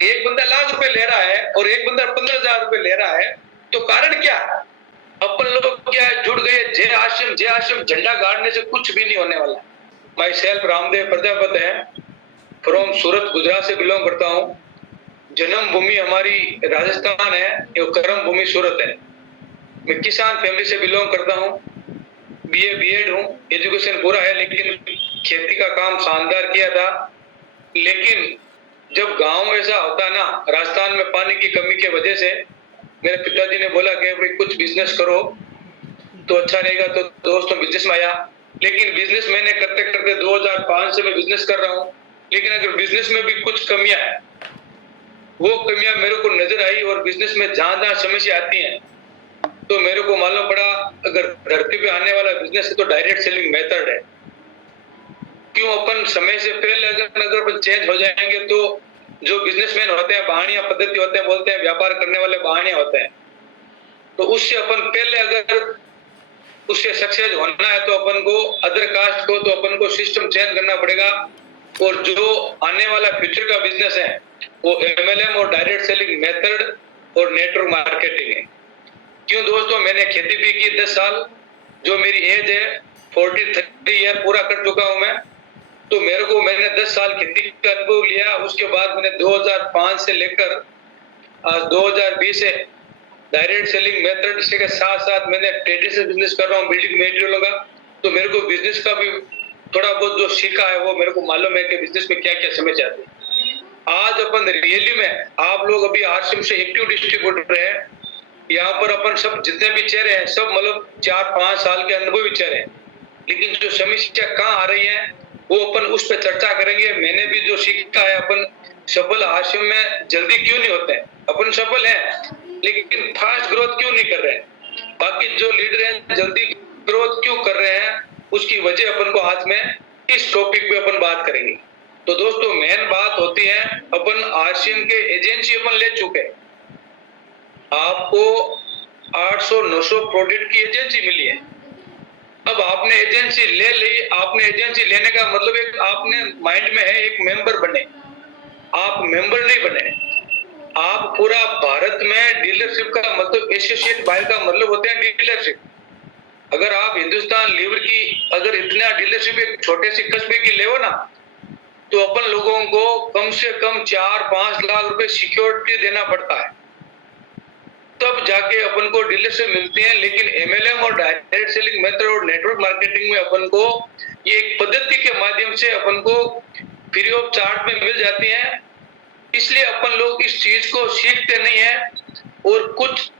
एक बंदा लाख रुपए ले रहा है और एक बंदा 15,000 रुपए ले रहा है, तो कारण क्या? अपन लोग क्या जुड़ गए जय आश्रम झंडा गाड़ने से कुछ भी नहीं होने वाला। माई सेल्फ रामदेव प्रजापत है, फ्रॉम सूरत गुजरात से बिलोंग करता हूँ। जन्म भूमि हमारी राजस्थान है, ये कर्म भूमि सूरत है। मैं किसान फैमिली से बिलोंग करता हूँ, बीए बीएड हूँ, एजुकेशन पूरा है, लेकिन खेती का काम शानदार किया था। लेकिन जब गांव ऐसा होता ना, राजस्थान में पानी की कमी की वजह से मेरे पिताजी ने बोला कि भाई कुछ बिजनेस करो तो अच्छा रहेगा, तो दोस्तों बिजनेस में आया। लेकिन बिजनेस मैंने करते करते 2005 से मैं बिजनेस कर रहा हूँ, लेकिन अगर बिजनेस में भी कुछ कमियां है, वो कमियां मेरे को नजर आई। और बिजनेस में जहां जहां समस्या आती है तो मेरे को मालूम पड़ा, अगर धरती पे आने वाला बिजनेस है तो डायरेक्ट सेलिंग मेथड है। क्यों अपन समय से पहले अगर अपन चेंज हो जाएंगे तो जो बिजनेसमैन होते हैं बहानिया पद्धति होते हैं, बोलते हैं व्यापार करने वाले बहानिया होते हैं, तो उससे अपन पहले अगर उससे सक्सेस होना है तो अपन को अदर कास्ट को तो अपन को सिस्टम चेंज करना पड़ेगा। और जो आने वाला फ्यूचर का बिजनेस है वो एमएलएम और डायरेक्ट सेलिंग मेथड और नेटवर्क मार्केटिंग है। क्यों दोस्तों, मैंने खेती भी की 10 साल, जो मेरी एज है 43 ईयर पूरा कर चुका हूं मैं। तो मैंने 10 साल खेती का अनुभव लिया। उसके बाद मैंने 2005 से लेकर आज 2020 से डायरेक्ट सेलिंग मेथड के साथ साथ मैंने ट्रेडिशनल बिजनेस कर रहा हूँ बिल्डिंग मटेरियल का। तो मेरे को बिजनेस का भी थोड़ा बहुत जो सीखा है वो मेरे को मालूम है कि बिजनेस में क्या क्या समस्या आती है। आज अपन रियली में आप लोग अभी आश्रम से एक्टिव डिस्ट्रीब्यूटर है, यहाँ पर अपन सब जितने भी चेहरे हैं सब मतलब 4-5 साल के अनुभवी चेहरे हैं। लेकिन जो समस्या कहाँ आ रही है वो अपन उस पर चर्चा करेंगे। मैंने भी जो सीखा है, अपन सफल आश्रम में जल्दी क्यों नहीं होते हैं, अपन सफल हैं लेकिन फास्ट ग्रोथ क्यों नहीं कर रहे हैं, बाकी जो लीडर हैं जल्दी ग्रोथ क्यों कर रहे हैं, उसकी वजह अपन को आज में इस टॉपिक पे अपन बात करेंगे। तो दोस्तों मेन बात होती है, अपन आश्रम के एजेंसी अपन ले चुके हैं, आपको 800-900 प्रोडक्ट की एजेंसी मिली है। अब आपने एजेंसी ले ली, आपने एजेंसी लेने का मतलब एक आपने माइंड में है एक मेंबर बने, आप मेंबर नहीं बने। आप पूरा भारत में डीलरशिप का मतलब एसोसिएट बायर का मतलब होते हैं डीलरशिप। अगर आप हिंदुस्तान लीवर की अगर इतना डीलरशिप एक छोटे से कस्बे की ले हो ना, तो अपन लोगों को कम से कम 4-5 लाख रुपए सिक्योरिटी देना पड़ता है, तब जाके अपन को डीलरशिप मिलती है। लेकिन एमएलएम और डायरेक्ट सेलिंग मेथड और नेटवर्क मार्केटिंग में अपन को ये एक पद्धति के माध्यम से अपन को फ्री ऑफ चार्ज में मिल जाती है। इसलिए अपन लोग इस चीज को सीखते नहीं है और कुछ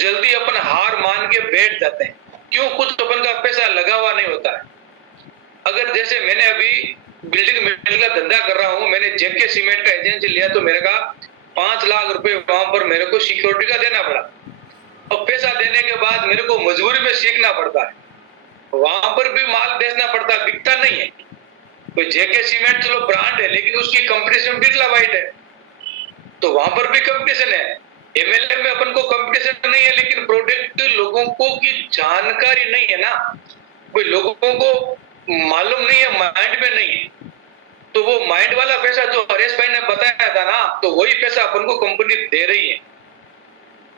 जल्दी अपन हार मान के बैठ जाते हैं। क्यों? कुछ अपन का पैसा लगा हुआ नहीं होता है। अगर जैसे मैंने अभी बिल्डिंग मटेरियल का धंधा कर रहा हूं, मैंने जेके सीमेंट का एजेंसी लिया तो मेरे का 5 लाख रुपए वहां पर मेरे को सिक्योरिटी का देना पड़ा। और पैसा देने के बाद मेरे को मजबूरी में सीखना पड़ता है, वहां पर भी माल बेचना पड़ता है, बिकता नहीं है। तो जेके सीमेंट चलो ब्रांड है लेकिन उसकी कंपटीशन बिरला व्हाइट है, तो वहां पर भी कंपटीशन है। एमएलए में अपन को कंपटीशन नहीं है, लेकिन प्रोडक्ट लोगों को की जानकारी नहीं है ना, कोई लोगों को मालूम नहीं है, माइंड में नहीं है। तो वो माइंड वाला पैसा जो हरेश भाई ने बताया था ना, तो वही पैसा अपन को कंपनी दे रही है।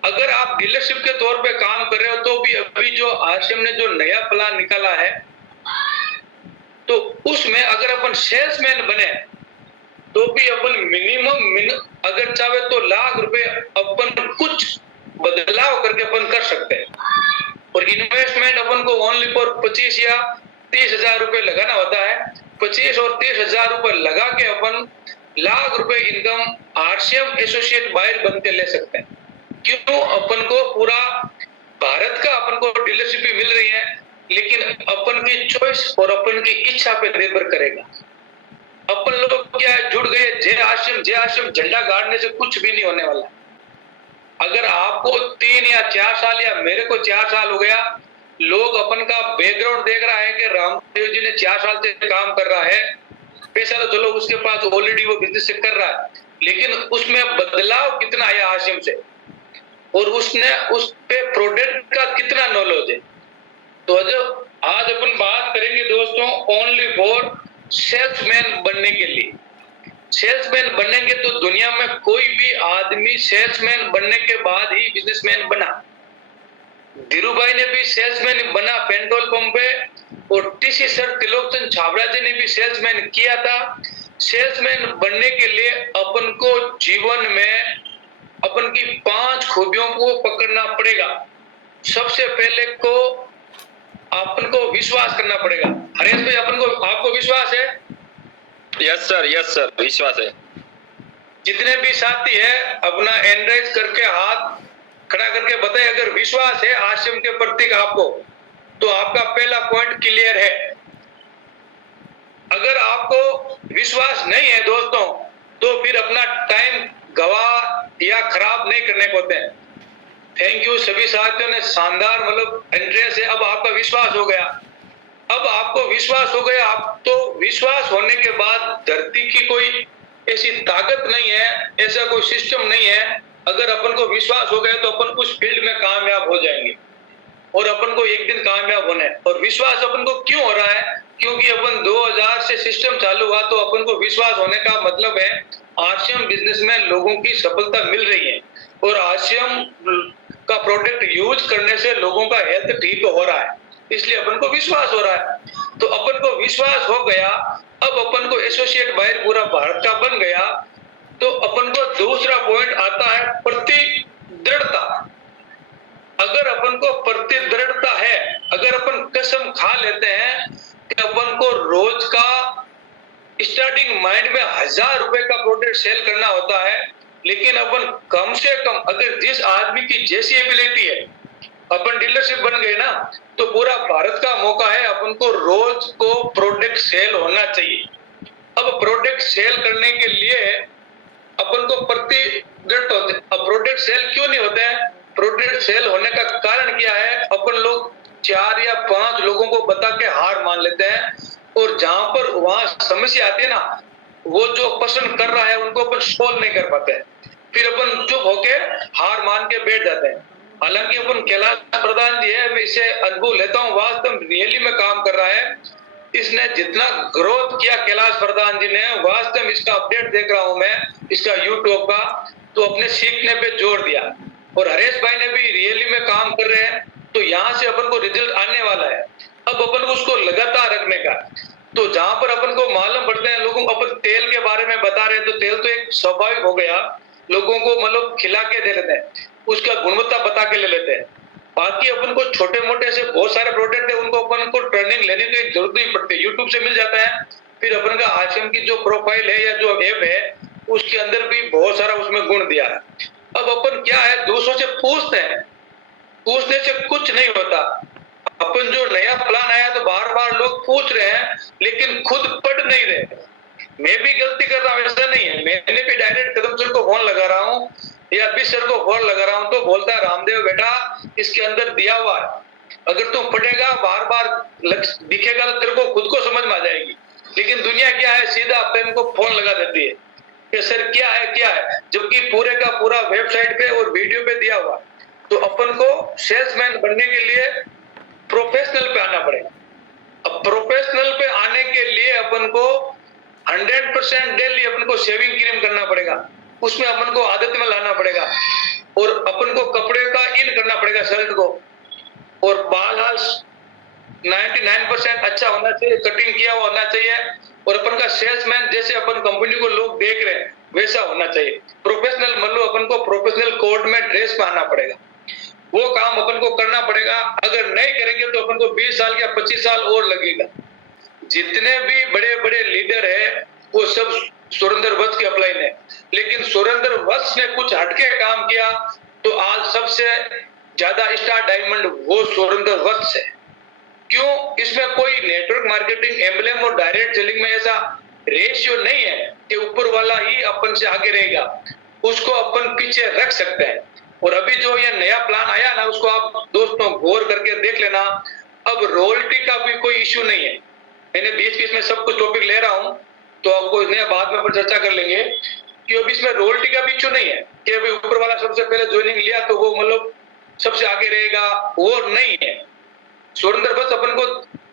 अगर आप डीलरशिप के तौर पे काम कर रहे हो तो भी अभी जो आश्रम ने जो नया प्लान निकाला है, तो उसमें अगर अपन सेल्समैन बने तो भी अपन मिनिमम अगर चाहे तो लाख रुपए अपन कुछ बदलाव करके अपन कर सकते हैं। और इन्वेस्टमेंट अपन को ओनली फॉर 25 या 30 हजार रुपए लगाना होता है। 25 और 30 हजार रुपए लगा के अपन लाख रुपए इनकम आरसीएम एसोसिएट बायर बन के ले सकते हैं। क्यों? अपन को पूरा भारत का अपन को डीलरशिप भी मिल रही है, लेकिन अपन की चॉइस और अपन की इच्छा पे निर्भर करेगा। अपन लोग क्या जुड़ गए जय आश्रम झंडा गाड़ने से कुछ भी नहीं होने वाला। अगर आपको 3 या 4 साल या मेरे को 4 साल हो गया, लोग अपन का बैकग्राउंड देख रहा है कि रामदेव जी ने 4 साल से काम कर रहा है, पैसा तो चलो उसके पास ऑलरेडी वो बिजनेस से कर रहा है, लेकिन उसमें बदलाव कितना आया आश्रम से और उसने उस पे प्रोडक्ट का कितना नॉलेज है। तो आज अपन बात करेंगे दोस्तों ओनली फॉर सेल्समैन बनने के लिए। सेल्समैन बनेंगे तो दुनिया में कोई भी आदमी सेल्समैन बनने के बाद ही बिजनेसमैन बना। धीरू भाई ने भी सेल्समैन बना पेट्रोल पंप पे, और टीसी सर त्रिलोकचंद छाबड़ा जी ने भी सेल्समैन किया था। सेल्समैन बनने के लिए अपन को जीवन में अपन की 5 खूबियों को पकड़ना पड़ेगा। सबसे पहले को अपन को विश्वास करना पड़ेगा। हरेश भाई, अपन को आपको विश्वास है? यस सर, विश्वास है। जितने भी साथी है अपना एनराइज करके हाथ खड़ा करके बताए अगर विश्वास है आश्रम के प्रति आपको, तो आपका पहला पॉइंट क्लियर है। अगर आपको विश्वास नहीं है दोस्तों, तो फिर अपना टाइम गवा या खराब नहीं करने को होते हैं। थैंक यू सभी साथियों ने, शानदार मतलब इंटरेस्ट है। अब आपका विश्वास हो गया, अब आपको विश्वास हो गया, आप तो विश्वास होने के बाद धरती की कोई ऐसी ताकत नहीं है, ऐसा कोई सिस्टम नहीं है। अगर अपन को विश्वास हो गया तो अपन उस फील्ड में कामयाब हो जाएंगे, और अपन को एक दिन कामयाब होना है। और विश्वास अपन को क्यों हो रहा है? क्योंकि अपन 2000 से सिस्टम चालू हुआ, तो अपन को विश्वास होने का मतलब है आश्रम बिजनेस में लोगों की सफलता मिल रही है, और आश्रम का प्रोडक्ट यूज करने से लोगों का हेल्थ ठीक हो रहा है, इसलिए अपन को विश्वास हो रहा है। तो अपन को विश्वास हो गया, अब अपन को एसोसिएट बायर पूरा भारत का बन गया। तो अपन को दूसरा पॉइंट आता है प्रतिदृढ़ता। अगर अपन को प्रतिदृढ़ता है, अगर अपन कसम खा लेते हैं कि अपन को रोज का स्टार्टिंग माइंड में 1000 रुपए का प्रोडक्ट सेल करना होता है, लेकिन अपन कम से कम अगर जिस आदमी की जैसी एबिलिटी है, अपन डीलरशिप बन गए ना, तो पूरा भारत का मौका है अपन को रोज को प्रोडक्ट सेल होना चाहिए। अब प्रोडक्ट सेल करने के लिए अपन को प्रतिदृढ़ होते। अब प्रोडक्ट सेल क्यों नहीं होते हैं? प्रोडक्ट सेल होने का कारण क्या है? अपन लोग 4 या 5 लोगों को बता के हार मान लेते हैं, और जहां पर वहां समस्या आती है ना, वो जो पसंद कर रहा है उनको अपन सोल्व नहीं कर पाते, फिर अपन चुप होके हार मान के बैठ जाते हैं। हालांकि अपन कैलाश प्रधान जी है, मैं इसे अनुभव लेता हूँ, वास्तव रियली में काम कर रहा है। इसने जितना ग्रोथ किया कैलाश प्रधान जी ने, वास्तव में इसका अपडेट देख रहा हूं मैं इसका यूट्यूब का, तो अपने सीखने पे जोर दिया। और हरेश भाई ने भी रियली में काम कर रहे हैं, तो यहाँ से अपन को रिजल्ट आने वाला है। अब अपन को उसको लगातार रखने का। तो जहां पर अपन को मालूम पड़ते हैं लोगों को, अपन तेल के बारे में बता रहे हैं, तो तेल तो एक स्वाभाविक हो गया, लोगों को मतलब खिला के दे लेते हैं, उसका गुणवत्ता बता के ले लेते हैं। बाकी अपन को छोटे मोटे से बहुत सारे प्रोडक्ट है, उनको अपन को ट्रेनिंग लेने की जरूरत नहीं पड़ती, यूट्यूब से मिल जाता है। फिर अपन का आश्रम की जो प्रोफाइल है या जो ऐप है, उसके अंदर भी बहुत सारा उसमें गुण दिया है। अब अपन क्या है, दूसरों से पूछते हैं, पूछने से कुछ नहीं होता। अपन जो नया प्लान आया तो बार बार लोग पूछ रहे हैं, लेकिन खुद पढ़ नहीं रहे। मैं भी गलती कर रहा हूं, ऐसा नहीं है, मैंने भी डायरेक्ट कदम सर को फोन लगा रहा हूँ या अभी सर को फोन लगा रहा हूं, तो बोलता है रामदेव बेटा इसके अंदर दिया हुआ है, अगर तुम पढ़ेगा बार बार दिखेगा तो तेरे को खुद को समझ में आ जाएगी। लेकिन दुनिया क्या है, सीधा अपन को फोन लगा देती है कि सर क्या है, जबकि पूरे का पूरा वेबसाइट पे और वीडियो पे दिया हुआ। तो अपन को सेल्समैन बनने के लिए प्रोफेशनल पे आना पड़ेगा। अब प्रोफेशनल पे आने के लिए अपन को 100% डेली अपन को शेविंग क्रीम करना पड़ेगा, उसमें अपन को आदत में लाना पड़ेगा, और अपन को कपड़े का इन करना पड़ेगा शर्ट को, और बाल 99% अच्छा होना चाहिए, कटिंग किया हुआ होना चाहिए, और अपन का सेल्समैन जैसे अपन कंपनी को लोग देख रहे हैं वैसा होना चाहिए। प्रोफेशनल मतलब अपन को प्रोफेशनल कोड में ड्रेस पहनना पड़ेगा, वो काम अपन को करना पड़ेगा। अगर नहीं करेंगे तो अपन को 20 साल या 25 साल और लगेगा। जितने भी बड़े बड़े लीडर है वो सब सुरेंद्र वत्स के अपलाइन है, लेकिन सुरेंद्र वत्स ने कुछ हटके काम किया, तो आज सबसे ज्यादा स्टार डायमंड वो सुरेंद्र वत्स है। क्यों? इसमें कोई नेटवर्क मार्केटिंग, एम्बलेम और डायरेक्ट सेलिंग में ऐसा रेशियो नहीं है कि ऊपर वाला ही अपन से आगे रहेगा, उसको अपन पीछे रख सकते हैं। और अभी जो ये नया प्लान आया ना, उसको आप दोस्तों गौर करके देख लेना। अब रॉयल्टी का भी कोई इश्यू नहीं है, मैंने बीच में सब कुछ टॉपिक ले रहा हूं, तो आपको इसमें बाद में चर्चा कर लेंगे कि अभी इसमें रॉयल्टी का भी इश्यू नहीं है कि अभी ऊपर वाला सबसे पहले ज्वाइनिंग लिया तो वो मतलब सबसे आगे रहेगा, वो नहीं है। सुरेंद्र वत्स अपन को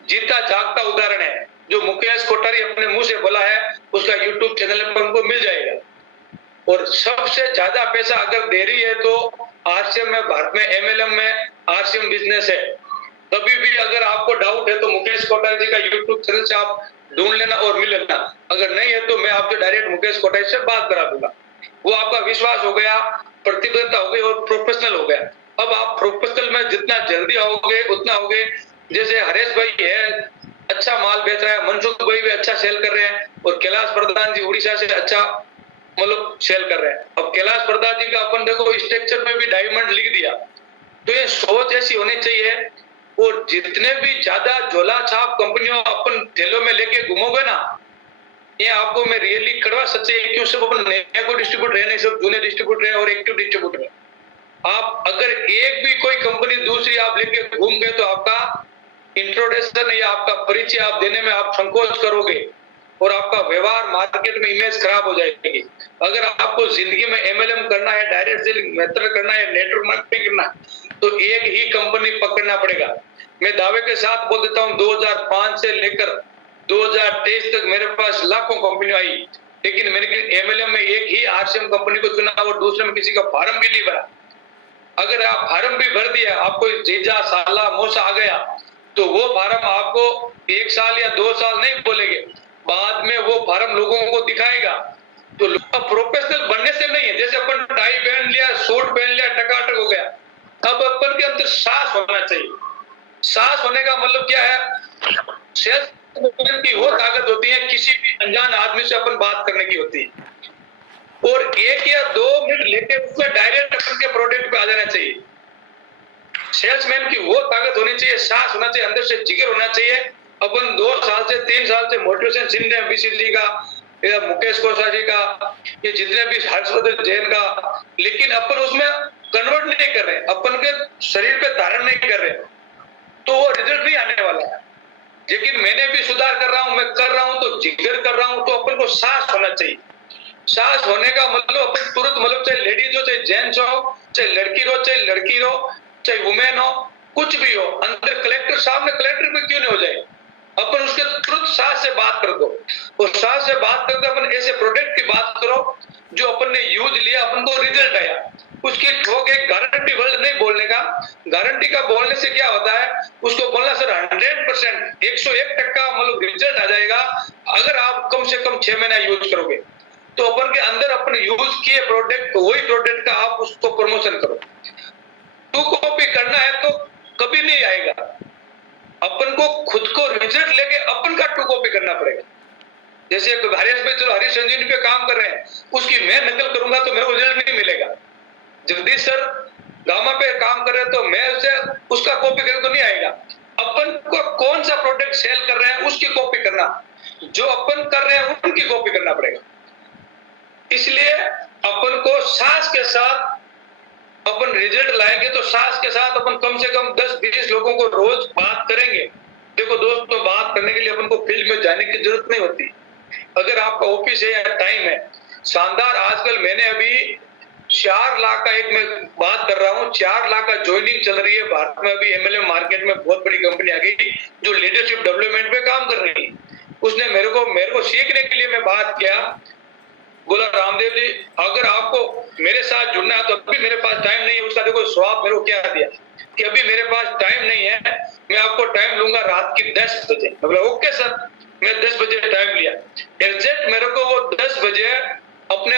जीता जागता उदाहरण है, जो मुकेश कोठारी अपने मुंह से बोला है उसका यूट्यूब चैनल पर उनको मिल जाएगा। और सबसे ज्यादा पैसा अगर दे रही है तो आरसीएम में, भारत में एमएलएम में आरसीएम बिजनेस है। कभी भी अगर आपको डाउट है तो मुकेश कोठारी जी का यूट्यूब चैनल से आप ढूंढ लेना और मिल लेना। अगर नहीं है तो मैं आपसे डायरेक्ट मुकेश कोठारी से बात करा दूंगा। वो आपका विश्वास हो गया, प्रतिबद्धता हो गई और प्रोफेशनल हो गया। अब आप प्रोफेशनल में जितना जल्दी आओगे उतना होगे। जैसे हरेश भाई है, अच्छा माल बेच रहा है, मनसुख भाई भी अच्छा सेल कर रहे हैं, और कैलाश प्रधान जी उड़ीसा से अच्छा मतलब सेल कर रहे हैं। अब कैलाश प्रधान जी का अपन देखो स्ट्रक्चर में भी डायमंड लिख दिया। तो ये सोच ऐसी होनी चाहिए। और जितने भी ज्यादा झोला छाप कंपनियों अपन ठेलों में लेके घूमोगे ना, ये आपको मैं रियली कड़वा सच्चाई है कि सब अपन नए को डिस्ट्रीब्यूटर है, नहीं सब जूनियर डिस्ट्रीब्यूटर है और एक्टिव डिस्ट्रीब्यूटर है। आप अगर एक भी कोई कंपनी दूसरी आप लेके घूम गए तो आपका इंट्रोडक्शन या आपका परिचय आप देने में आप संकोच करोगे और आपका व्यवहार मार्केट में इमेज खराब हो जाएगी। अगर आपको जिंदगी में एमएलएम करना है, डायरेक्ट सेलिंग मेथड करना है, नेटवर्क मार्केटिंग करना है, तो एक ही कंपनी पकड़ना पड़ेगा। मैं दावे के साथ बोल देता हूं 2005 से लेकर 2023 तक मेरे पास लाखों कंपनी आई, लेकिन मैंने एमएलएम में एक ही आरसीएम कंपनी को चुना और दूसरे में किसी का फार्म भी नहीं भरा। अगर आप फार्म भी भर दिया, आपको जीजा साला मोसा आ गया, तो वो फार्म आपको 1 साल या 2 साल नहीं बोलेंगे, बाद में वो फार्म लोगों को दिखाएगा। तो प्रोफेशनल बनने से नहीं है, जैसे अपन टाई पहन लिया, सूट पहन लिया, टकाटक हो गया। अब अपन के अंदर साहस होना चाहिए। साहस होने का मतलब क्या है? सेल्स की वो ताकत होती है, किसी भी अनजान आदमी से अपन बात करने की होती है, और 1 या 2 मिनट लेके उसमें डायरेक्ट अपन के प्रोडक्ट पे आ जाना चाहिए। सेल्समैन की वो ताकत होनी चाहिए, साहस होना चाहिए, अंदर से जिगर होना चाहिए। अपन 2 साल से 3 साल से मोटिवेशन सुन रहे हैं, बीसीडी का या मुकेश कोठारी का, ये जितने भी हर्षवर्धन जैन का, लेकिन अपन उसमें कन्वर्ट नहीं कर रहे, अपन के शरीर पे धारण नहीं कर रहे, तो वो रिजल्ट नहीं आने वाला है। लेकिन मैंने भी सुधार कर रहा हूं, मैं कर रहा हूं तो जिगर कर रहा हूं, तो अपन को साहस होना चाहिए। साहस होने का मतलब अपन तुरंत, मतलब चाहे लेडीज हो, चाहे जेंट्स हो, चाहे लड़की हो, चाहे लड़की हो, चाहे वुमेन हो, कुछ भी हो, अंदर कलेक्टर सामने कलेक्टर पे क्यों नहीं हो जाए, अपन उसके तुरंत साहस से बात कर दो। और साहस से बात करके अपन ऐसे प्रोडक्ट की बात करो जो अपन ने यूज लिया, अपन को रिजल्ट आया, उसकी ठोक एक गारंटी वर्ड नहीं बोलने का। गारंटी का बोलने से क्या होता है, उसको बोलना सर 100% 101% मतलब रिजल्ट आ जाएगा अगर आप कम से कम 6 महीना यूज करोगे। तो अपन के अंदर अपन यूज किए प्रोडक्ट, वही प्रोडक्ट का आप उसको प्रमोशन करो। टू कॉपी करना है तो कभी नहीं आएगा, अपन को खुद को रिजल्ट लेके अपन का टू कॉपी करना पड़ेगा। जैसे हरीश भाई चलो हरीश संजीवनी पे काम कर रहे हैं, उसकी मैं नकल करूंगा तो मेरे को रिजल्ट नहीं मिलेगा। जगदीश सर गामा पे काम कर रहे हैं तो मैं उसे उसका कॉपी करूं तो नहीं आएगा। अपन को कौन सा प्रोडक्ट सेल कर रहे हैं उसकी कॉपी करना, जो अपन कर रहे हैं उनकी कॉपी करना पड़ेगा। इसलिए अपन को साहस के साथ अपन रिजल्ट लाएंगे, तो साहस के साथ अपन कम से कम 10-20 लोगों को रोज बात करेंगे। देखो दोस्तों, बात करने के लिए अपन को फील्ड में जाने की जरूरत नहीं होती। अगर आपका ऑफिस है या टाइम है, शानदार, आजकल मैंने अभी 4 लाख का, एक मैं बात कर रहा हूँ, 4 लाख का ज्वाइनिंग चल रही है भारत में अभी। एमएलएम मार्केट में बहुत बड़ी कंपनी आ गई जो लीडरशिप डेवलपमेंट पे काम कर रही है। उसने मेरे को सीखने के लिए मैं बात किया, बोला रामदेव जी अगर आपको मेरे साथ जुड़ना है तो अभी मेरे पास टाइम नहीं है। उसका देखो स्वाब मेरे को क्या दिया कि अभी मेरे पास टाइम नहीं है, मैं आपको टाइम लूंगा रात की 10 बजे। मैं बोला ओके सर, मैं 10 बजे टाइम लिया। एग्जैक्ट मेरे को वो 10 बजे अपने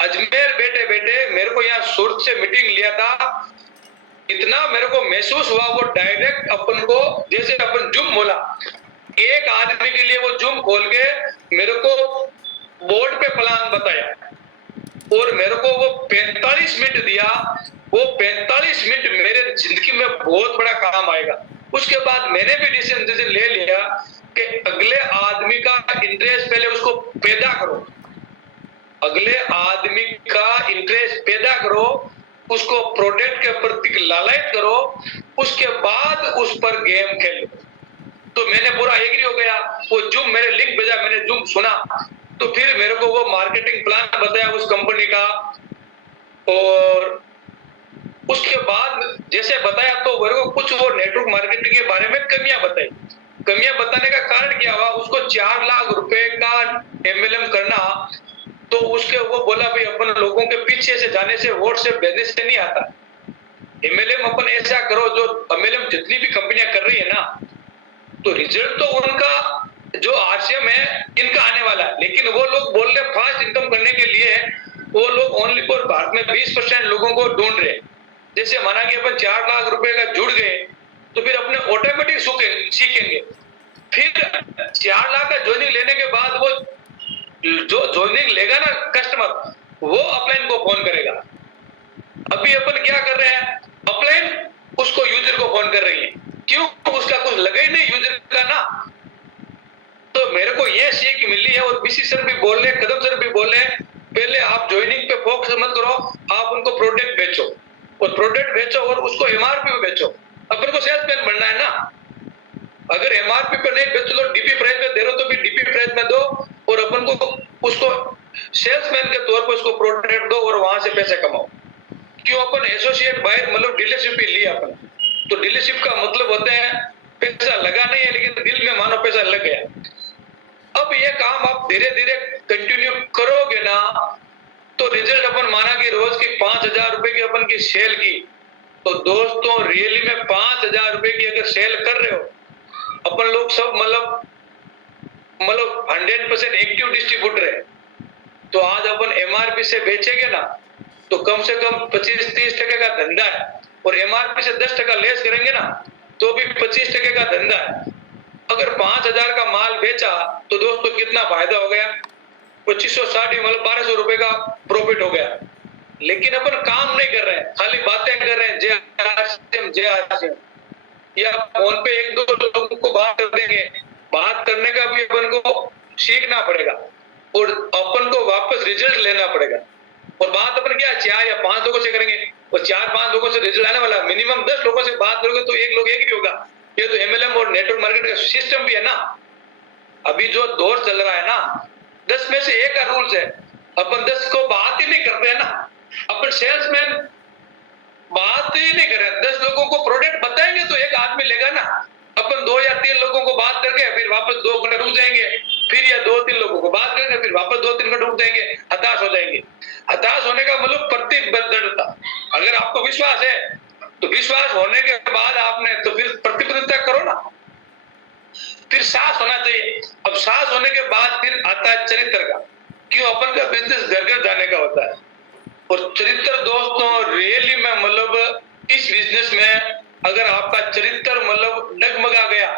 अजमेर बैठे बैठे मेरे को यहाँ सूरत से मीटिंग लिया था। इतना मेरे को महसूस हुआ, वो डायरेक्ट अपन को जैसे अपन जूम बोला, एक आदमी के लिए वो जूम खोल के मेरे को बोर्ड पे प्लान बताया और मेरे को वो 45 मिनट दिया। वो 45 मिनट मेरे जिंदगी में बहुत बड़ा काम आएगा। उसके बाद मैंने भी डिसीजन ले लिया कि अगले आदमी का इंटरेस्ट पहले उसको पैदा करो, अगले आदमी का इंटरेस्ट पैदा करो, उसको प्रोडक्ट के प्रति लालच करो, उसके बाद उस पर गेम खेलो। तो मैंने पूरा एग्री हो गया। वो जूम मेरे लिंक भेजा, मैंने जूम सुना, तो फिर मेरे को वो मार्केटिंग प्लान बताया उस कंपनी का, और उसके बाद जैसे बताया तो मेरे को कुछ वो नेटवर्क मार्केटिंग के बारे में कमियां बताई। कमियां बताने का कारण क्या हुआ, उसको 4 लाख रुपए का एमएलएम करना, तो उसके वो बोला भाई अपन लोगों के पीछे से जाने से, वोट से भेजने से नहीं आता। एमएलएम अपन ऐसा करो, जो एमएलएम जितनी भी कंपनियां कर रही है ना, तो रिजल्ट तो उनका जो आरसीएम है इनका आने वाला है, लेकिन वो लोग बोल रहे फास्ट इनकम करने के लिए वो लोग ओनली फॉर भारत में 20% लोगों को ढूंढ रहे। जैसे माना कि अपन 4 लाख रुपए का जुड़ गए, तो फिर अपने ऑटोमेटिक सीखेंगे। फिर 4 लाख का ज्वाइनिंग लेने के बाद वो जो ज्वाइनिंग लेगा ना कस्टमर, वो अपलाइन को फोन करेगा। अभी अपन क्या कर रहे हैं, अपलाइन उसको यूजर को फोन कर रही है, क्यों? उसका कुछ लगा ही नहीं यूजर का ना। तो मेरे को ये सीख मिली है, और बीसी सर भी बोल रहे, कदम सर भी बोल रहे, पहले आप ज्वाइनिंग पे फोकस मत करो, आप उनको प्रोडक्ट बेचो, और प्रोडक्ट बेचो और उसको एमआरपी पे बेचो। अपन को सेल्समैन बनना है ना। अगर एमआरपी पे नहीं बेच लो, डीपी प्राइस पे दे रहे हो, तो फिर डीपी प्राइस में दो, और अपन को उसको सेल्समैन के तौर पर उसको प्रोडक्ट दो और वहां से पैसे कमाओ। क्यों? अपन एसोसिएट बायर मतलब डीलरशिप भी लिया अपन, तो डीलरशिप का मतलब होता है पैसा लगा नहीं है, लेकिन दिल में मानो पैसा लग गया। अब ये काम आप धीरे धीरे कंटिन्यू करोगे ना, तो रिजल्ट अपन माना कि रोज की 5,000 रुपए की अपन की सेल की, तो दोस्तों रियली में 5,000 रुपए की अगर सेल कर रहे हो, अपन लोग सब मतलब 100% एक्टिव डिस्ट्रीब्यूटर है, तो आज अपन एमआरपी से बेचेंगे ना, तो कम से कम 25-30% का धंधा है, और एमआरपी से 10% लेस करेंगे ना, तो भी 25% का धंधा है। अगर 5,000 का माल बेचा, तो दोस्तों कितना फायदा हो गया? 2560 मतलब 1200 रुपए का प्रॉफिट हो गया। लेकिन अपन काम नहीं कर रहे हैं, खाली बातें कर रहे हैं, जय आसिम, या फोन पे एक दो लोगों को बात कर देंगे। बात करने का भी अपन को सीखना पड़ेगा, और अपन को वापस रिजल्ट लेना पड़ेगा। और बात अपन क्या 4 या 5 लोगों से करेंगे, और 4-5 लोगों से रिजल्ट आने वाला, मिनिमम 10 लोगों से बात करोगे तो एक लोग एक ही होगा। ये तो एमएलएम और नेटवर्क मार्केट का सिस्टम भी है ना। अभी जो दौर चल रहा है ना, 10 में से एक का रूल्स है, अपन 10 को बात ही नहीं करते हैं ना। अपन सेल्समैन बात ही नहीं कर रहे, 10 लोगों को प्रोडक्ट बताएंगे तो एक आदमी लेगा ना। अपन 2 या 3 लोगों को बात करके फिर वापस 2 घंटे रुक जाएंगे, फिर या 2-3 लोगों को बात करेंगे, फिर वापस 2-3 घंटे रुक जाएंगे, हताश हो जाएंगे। हताश होने का मतलब प्रतिबद्धता। अगर आपको विश्वास है, तो विश्वास होने के बाद आपने तो फिर प्रतिबद्धता करो ना। फिर साहस होना चाहिए। अब साहस होने के बाद फिर आता है चरित्र का। क्यों? अपन का बिजनेस घर घर जाने का होता है, और चरित्र दोस्तों रियली में मतलब इस बिजनेस में अगर आपका चरित्र मतलब डगमगा गया,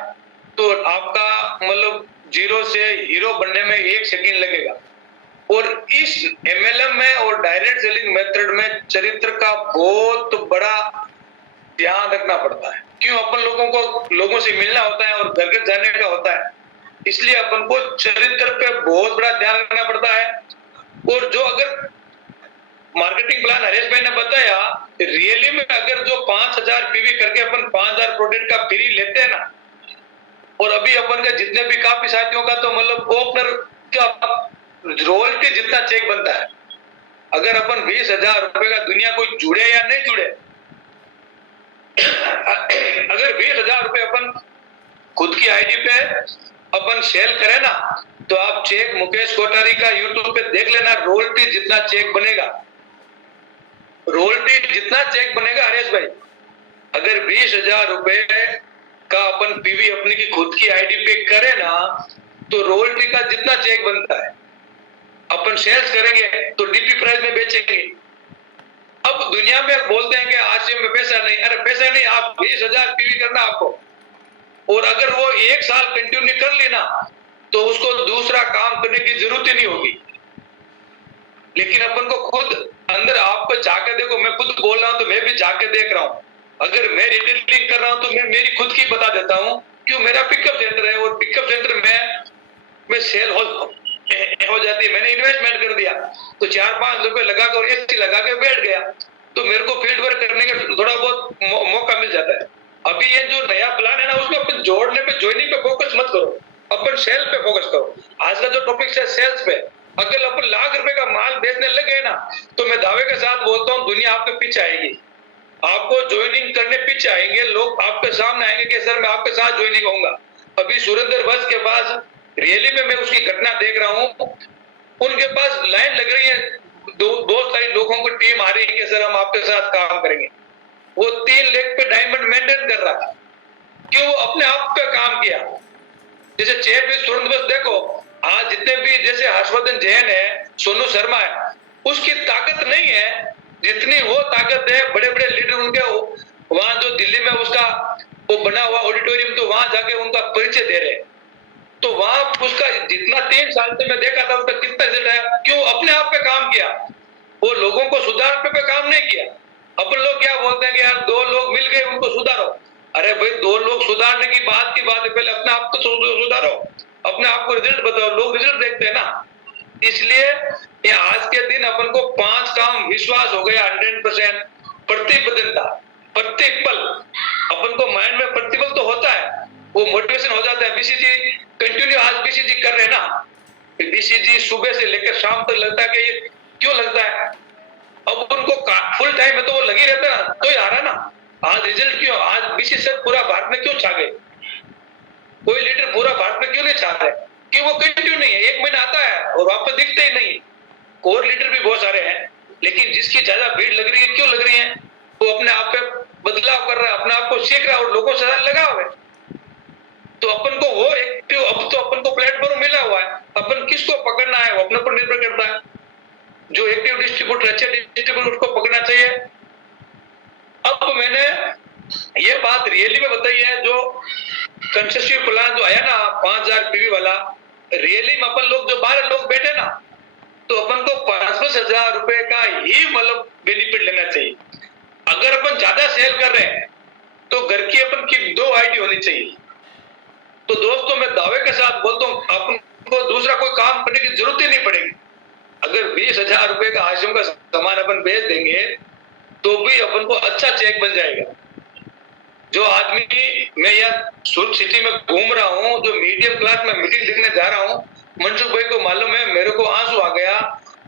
तो आपका मतलब जीरो से हीरो बनने में 1 सेकंड लगेगा। और इस एमएलएम में और डायरेक्ट सेलिंग मेथड में चरित्र का बहुत बड़ा ध्यान रखना पड़ता है। क्यों? अपन लोगों को लोगों से मिलना होता है और घर घर जाने का होता है, इसलिए अपन को चरित्र पे बहुत बड़ा ध्यान रखना पड़ता है। और जो अगर मार्केटिंग प्लान हरेश भाई ने बताया, रियली में अगर जो 5,000 पीवी करके अपन 5,000 प्रोडक्ट का फ्री लेते हैं ना, और अभी अपन का जितने भी काफी साथियों का तो मतलब ओपनर का रॉयल्टी जितना चेक बनता है। अगर अपन 20,000 रुपए का दुनिया कोई जुड़े या नहीं जुड़े, अगर 20,000 रुपए अपन खुद की आईडी पे अपन सेल करें ना, तो आप चेक मुकेश कोठारी का यूट्यूब पे देख लेना, रॉयल्टी जितना चेक बनेगा, रॉयल्टी जितना चेक बनेगा हरेश भाई। अगर 20,000 रुपए का अपन पीवी अपनी की खुद की आईडी पे करे ना, तो रॉयल्टी का जितना चेक बनता है, अपन सेल्स करेंगे तो डीपी प्राइस में बेचेंगे। अब दुनिया में बोलते हैं कि आरसीएम में पैसा नहीं, अरे पैसा नहीं, आप 20,000 पीवी करना आपको, और अगर वो 1 साल कंटिन्यू कर लेना, तो उसको दूसरा काम करने की जरूरत ही नहीं होगी। लेकिन अपन को खुद अंदर आपको जाके देखो, मैं खुद बोल रहा हूं तो मैं भी जाके देख रहा हूं। अगर मैं रिटेलिंग कर रहा हूं तो मैं मेरी खुद की बता देता हूं, क्यों? मेरा पिकअप सेंटर है, और पिकअप सेंटर में सेल हो जाती है। मैंने इन्वेस्टमेंट कर दिया, तो 4-5 रुपए लगाकर एसी लगा के बैठ गया, तो मेरे को फील्ड वर्क करने का थोड़ा बहुत मौका मिल जाता है। अभी ये जो नया प्लान है ना, उसको अपन जोड़ने पे, ज्वाइनिंग पे फोकस मत करो, अपन सेल पे फोकस करो। आज का जो टॉपिक है सेल्स पे, अगर अपन लाख रुपए का माल बेचने लग गए ना, तो मैं दावे के साथ बोलता हूँ दुनिया आपके पीछे आएगी, आपको ज्वाइनिंग करने पीछे आएंगे लोग, आपके सामने आएंगे कि सर मैं आपके साथ ज्वाइनिंग होऊंगा। अभी सुरेंद्र बस के पास रैली में मैं उसकी घटना देख रहा हूं, उनके पास लाइन लग रही है, बहुत सारी लोगों की टीम आ रही है कि सर हम आपके साथ काम करेंगे। वो 3 लाख पे डायमंड मेंटेन कर रहा है कि वो अपने आप पे काम किया। जैसे चेप तुरंत बस देखो, आज जितने भी जैसे हर्षवर्धन जैन है, सोनू शर्मा है, उसकी ताकत नहीं है जितनी वो ताकत है बड़े बड़े लीडर उनके वहां जो दिल्ली में उसका वो बना हुआ ऑडिटोरियम, तो वहां जाके उनका परिचय दे रहे हैं। तो वहां उसका जितना 3 साल से मैं देखा था उसका कितना रिजल्ट है, क्यों अपने आप पे काम किया, वो लोगों को सुधारने पे काम नहीं किया। अपन लोग क्या बोलते हैं कि यार 2 लोग मिल गए उनको सुधारो। अरे भाई 2 लोग सुधारने की बात है, पहले अपने आप को सुधारो, अपने आप को रिजल्ट बताओ, लोग रिजल्ट देखते हैं ना। इसलिए ये आज के दिन अपन को 5 काम विश्वास हो गया 100%, प्रतिबद्धता, प्रतिपल अपन को माइंड में प्रतिबल तो होता है, वो मोटिवेशन हो जाता है। बीसीजी कंटिन्यू आज बीसीजी कर रहे हैं ना, बीसीजी सुबह से लेकर शाम तक लगता है कि ये क्यों लगता है, अब उनको फुल टाइम है तो वो लगी रहता है तो ही आ रहा है ना। आज रिजल्ट क्यों, आज बीसीजी सर पूरा भारत में क्यों छा गए, कोई लीडर पूरा भारत में क्यों नहीं छा रहे, कि वो कंटिन्यू नहीं है, 1 महीना आता है और वापस दिखते ही नहीं। कोर लीडर भी बहुत सारे हैं, लेकिन जिसकी ज्यादा भीड़ लग रही है, क्यों लग रही है, वो अपने आप पे बदलाव कर रहा है, अपने आप को सीख रहा है और लोगों से लगा हुआ है। तो अपन को वो एक्टिव, अब तो अपन को प्लेटफॉर्म मिला हुआ है, अपन किसको पकड़ना है वो अपने पर निर्भर करता है। जो एक्टिव डिस्ट्रीब्यूटर, अच्छे डिस्ट्रीब्यूटर, उसको पकड़ना चाहिए। अब मैंने ये बात रियली में बताई है, जो कंसेसिव प्लान जो आया ना 5000 पीवी वाला, रियली में अपन लोग जो 12 लोग बैठे ना, तो अपन को 5,000 रुपए का ही मतलब बेनिफिट लेना चाहिए। अगर अपन ज्यादा सेल कर रहे हैं तो घर की अपन की 2 आईडी होनी चाहिए। तो दोस्तों मैं दावे के साथ बोलता हूँ, अपन को दूसरा कोई काम करने की जरूरत ही नहीं पड़ेगी। अगर 20,000 रुपए का आश्रम का सामान अपन बेच देंगे तो भी अपन को अच्छा चेक बन जाएगा। जो आदमी, मैं यहाँ सूरत सिटी में घूम रहा हूँ, जो मीडियम क्लास में मीटिंग लिखने जा रहा हूँ, मनसुख भाई को मालूम है, मेरे को आंसू आ गया।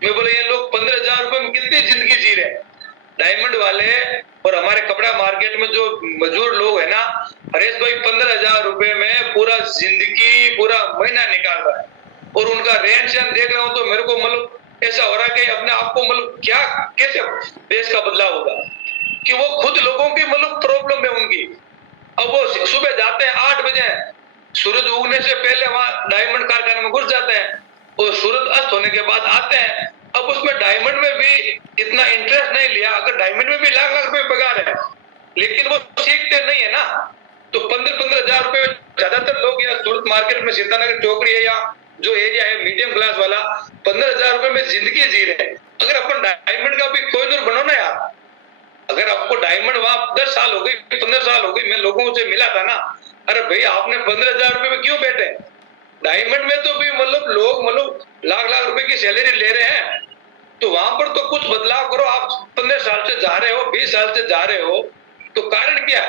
मैं बोले ये लोग 15,000 रुपए में कितनी जिंदगी जी रहे हैं। डायमंड वाले और हमारे कपड़ा मार्केट में जो मजदूर लोग है ना, हरेश भाई 15,000 रुपए में पूरा जिंदगी, पूरा महीना निकाल रहा है। और उनका रहन सहन देख रहा हूँ तो मेरे को मतलब ऐसा हो रहा है कि अपने आप को मतलब क्या, कैसे देश का बदलाव होगा, कि वो खुद लोगों की मतलब प्रॉब्लम है उनकी। अब वो सुबह जाते हैं 8 बजे, सूरज उगने से पहले वहां डायमंड कारखाने में घुस जाते हैं और सूरज अस्त होने के बाद आते हैं। अब उसमें डायमंड में भी इतना इंटरेस्ट नहीं लिया, अगर डायमंड में भी लाख लाख रुपए पगार है, लेकिन वो सीखते नहीं है ना। तो 15,000 रुपए ज्यादातर लोग यहाँ सूरत मार्केट में, सीतानगर चौकड़ी है या जो एरिया है मीडियम क्लास वाला, 15,000 रुपए में जिंदगी जी रहे हैं। अगर अपन डायमंड का भी कोई दूर बनो ना यार, अगर आपको डायमंड वहां 10 साल हो गई, 15 साल हो गई, मैं लोगों से मिला था ना, अरे भाई आपने 15,000 रुपए में क्यों बैठे, डायमंड में तो भी मतलब लोग मतलब लाख लाख रुपए की सैलरी ले रहे हैं। तो वहां पर तो कुछ बदलाव करो। आप 15 साल से जा रहे हो, 20 साल से जा रहे हो, तो कारण क्या,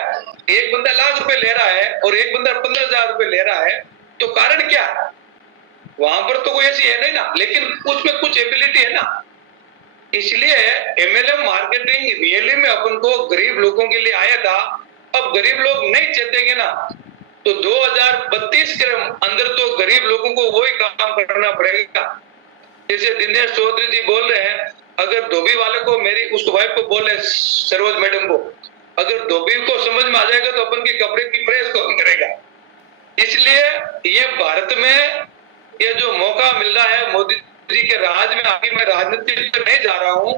एक बंदा लाख रुपए ले रहा है और एक बंदा 15,000 रुपए ले रहा है, तो कारण क्या, वहां पर तो कोई ऐसी है नहीं ना, लेकिन उसमें कुछ एबिलिटी है ना। इसलिए एमएलएम मार्केटिंग रियली में अपन को गरीब लोगों के लिए आया था। अब गरीब लोग नहीं चेतेंगे ना, तो 2032 के अंदर तो गरीब लोगों को वही काम करना पड़ेगा। जैसे दिनेश चौधरी जी बोल रहे हैं, अगर धोबी वाले को, मेरी उस वाइफ को बोल रहे सरोज मैडम को, अगर धोबी को समझ में आ जाएगा तो अपन के कपड़े की प्रेस कौन करेगा। इसलिए ये भारत में ये जो मौका मिल रहा है मोदी जी के राज में, आगे मैं राजनीति पर नहीं जा रहा हूं,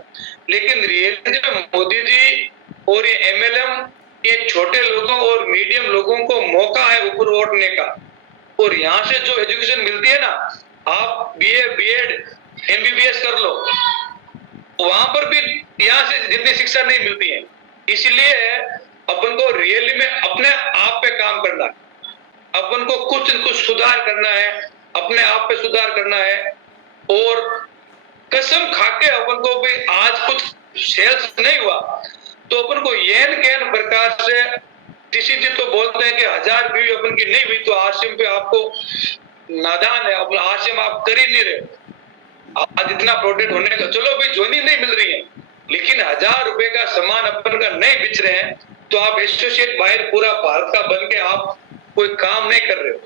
लेकिन रियलिटी में मोदी जी और ये एमएलएम, ये छोटे लोगों और मीडियम लोगों को मौका है ऊपर उठने का। और यहाँ से जो एजुकेशन मिलती है ना, आप बीए, बीएड, एमबीबीएस कर लो, वहां पर भी यहाँ से जितनी शिक्षा नहीं मिलती है। इसलिए अपन को रियली में अपने आप पे काम करना है, अपन को कुछ न कुछ सुधार करना है, अपने आप पे सुधार करना है। और कसम खाके अपन को भी आज कुछ सेल्स नहीं हुआ तो अपन को येन कैन प्रकार से, किसी जी तो बोलते हैं कि 1000 व्यू अपन की नहीं हुई तो आश्रम पे आपको नादान है, अपना आश्रम आप कर ही नहीं रहे। आज इतना प्रोडक्ट होने का, चलो भाई ज्वाइनिंग नहीं मिल रही है, लेकिन 1000 रुपए का सामान अपन का नहीं बेच रहे हैं, तो आप एसोसिएट बाहर पूरा भारत का बन के आप कोई काम नहीं कर रहे हो,